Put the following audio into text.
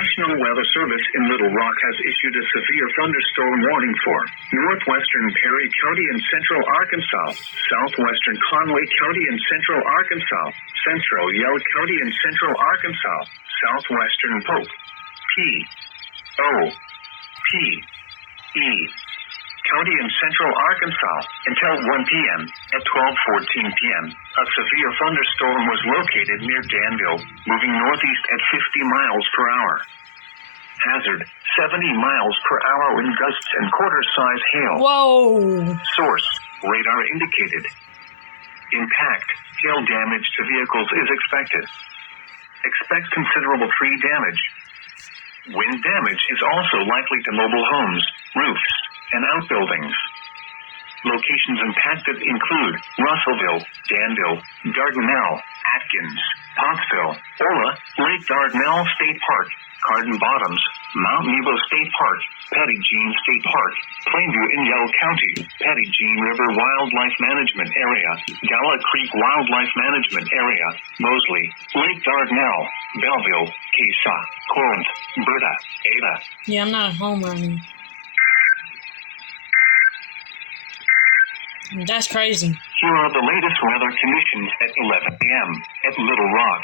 National Weather Service in Little Rock has issued a severe thunderstorm warning for northwestern Perry County and central Arkansas, southwestern Conway County and central Arkansas, central Yell County and central Arkansas, southwestern Pope, P.O.P.E. County in central Arkansas until 1 p.m. At 12:14 p.m., a severe thunderstorm was located near Danville, moving northeast at 50 miles per hour. Hazard, 70 miles per hour wind gusts and quarter-size hail. Whoa! Source, radar indicated. Impact, hail damage to vehicles is expected. Expect considerable tree damage. Wind damage is also likely to mobile homes, roofs, and outbuildings. Locations impacted include Russellville, Danville, Dardanelle, Atkins, Pottsville, Ola, Lake Dardanelle State Park, Cardin Bottoms, Mount Nebo State Park, Petit Jean State Park, Plainview in Yell County, Petit Jean River Wildlife Management Area, Gala Creek Wildlife Management Area, Mosley, Lake Dardanelle, Belleville, Kesa, Corinth, Berta, Ada. Yeah, I'm not at home running. That's crazy. Here are the latest weather conditions at 11 a.m. at Little Rock.